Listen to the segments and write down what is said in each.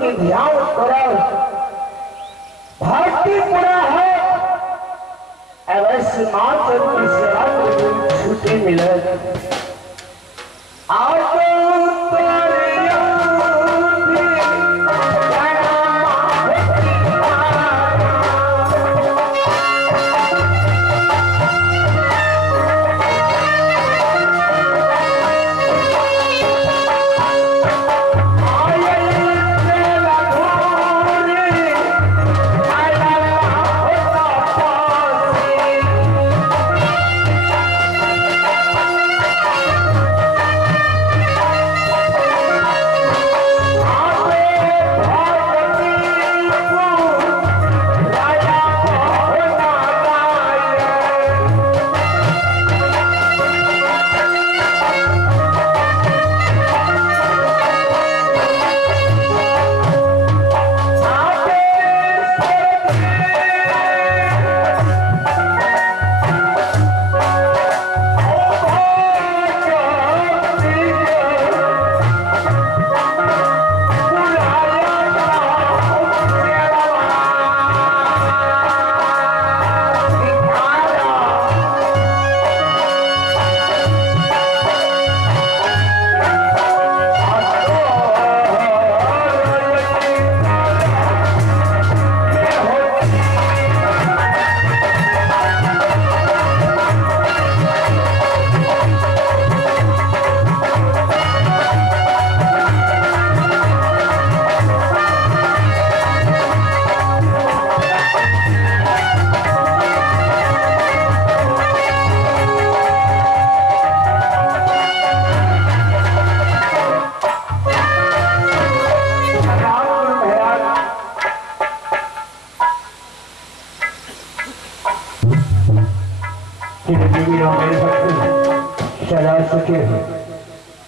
के ध्यान करो भारती पूरा है अवश्य मात्र की सेवा को छुट्टी मिले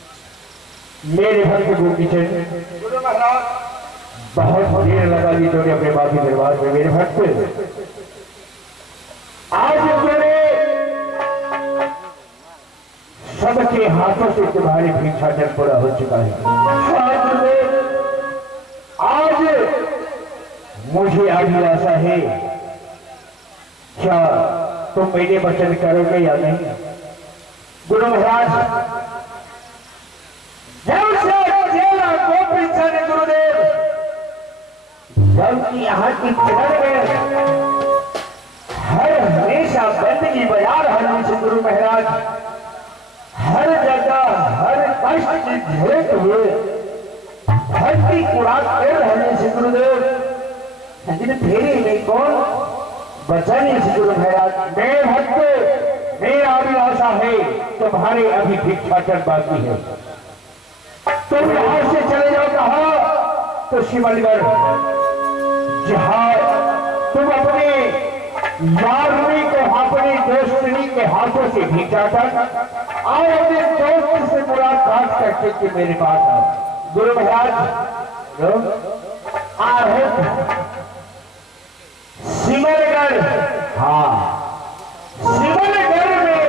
मेरे भक्त गोपीचंद बहुत देर लगा ली तो अपने बाकी दरबार में मेरे भक्त आज मेरे सबके हाथों से तुम्हारी भिक्षाटन पूरा हो चुका है। आज मुझे अभिलाषा है क्या तुम मेरे वचन करोगे या नहीं? गुरु महाराज गुरुदेव जब यहाँ की चरण में हर हमेशा बंदगी बजा रहने से गुरु महाराज हर जगह हर कष्ट से झेलते हुए धरती कुड़ा कर रहने से गुरुदेव लेकिन फेरी में कौन बचाने से गुरु महाराज मेरे भक्त मेरा अभिलाषा है तुम्हारे अभी भिक्षाटन बाकी है। तुम यहां से चले जाओ कहा तो शिवनगढ़ जहां तुम अपने यारवी को अपनी दोस्ती के हाथों से भिक्षाटन और अपने दोस्त से मुलाकात करके कि मेरे पास आओ। गुरु महाराज शिवनगढ़ हाँ शिवनगढ़ में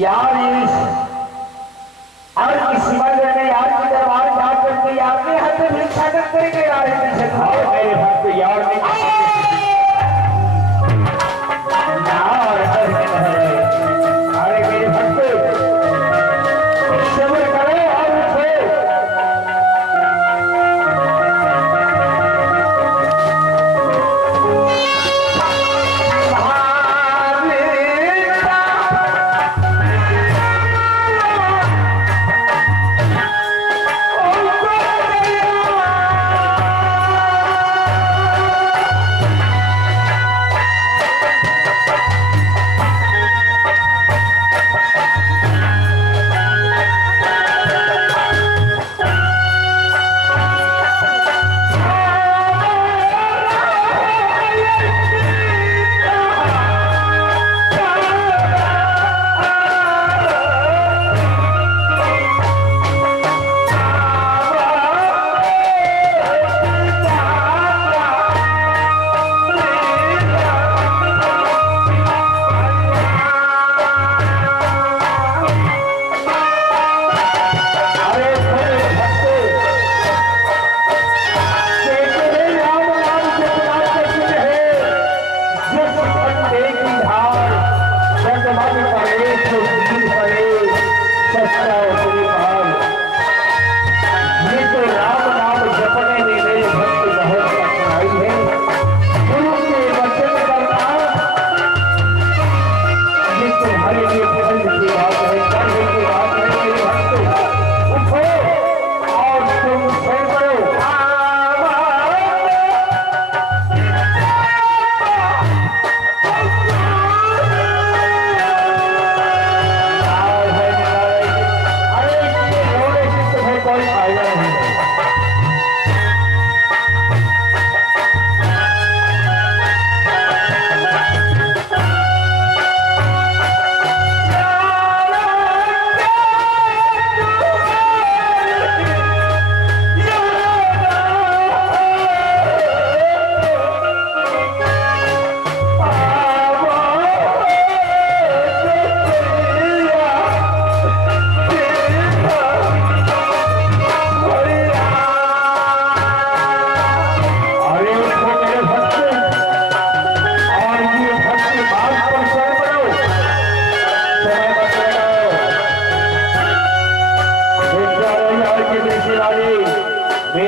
यार और किसी मंदिर में यार की दरबार जा करके यार ने हाथ में भिक्षाटन करेंगे यार मेरे हाथ पे यार नहीं अरे मेरे भक्त सब्र करो और उठो।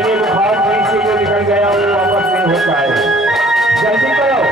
ये बुखार कहीं से जो निकल गया वो वापस नहीं होता है, जल्दी करो।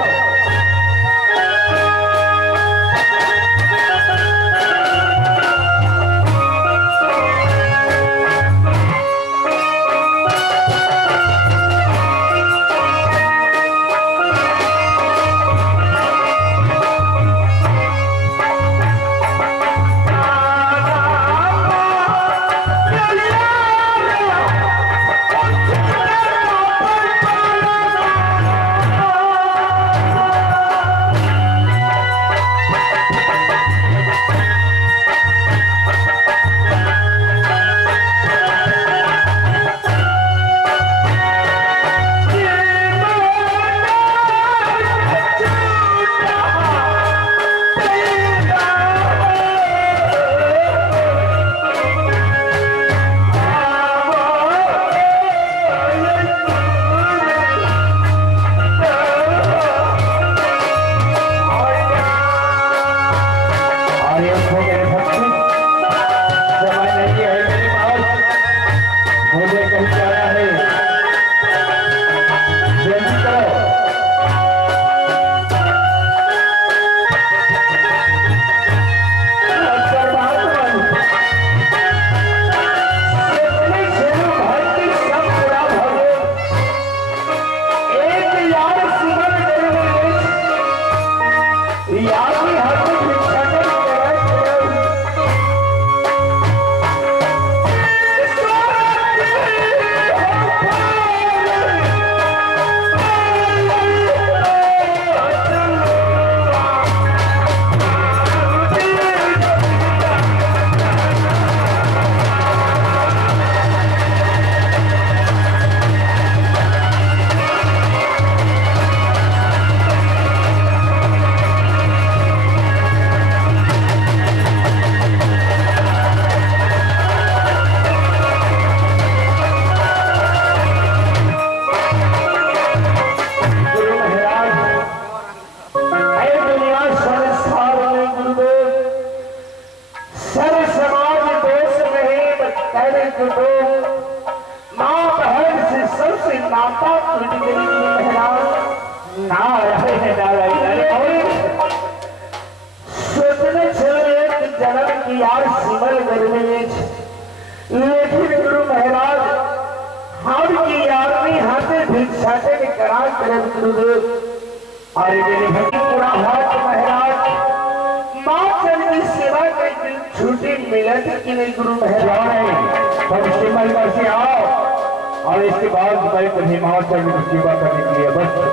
लेकिन गुरु महाराज हम की आदमी हाथे भिक्षाटे के करा करे गुरुदेव। अरे मेरे भक्ति पूरा हाथ महाराज माँ चंद की सेवा के दिन छुट्टी मिलत कि नहीं गुरु महाराज। सब सिमल का से आओ और इसके बाद मैं तुम्हें माँ चंद की सेवा करने के लिए बस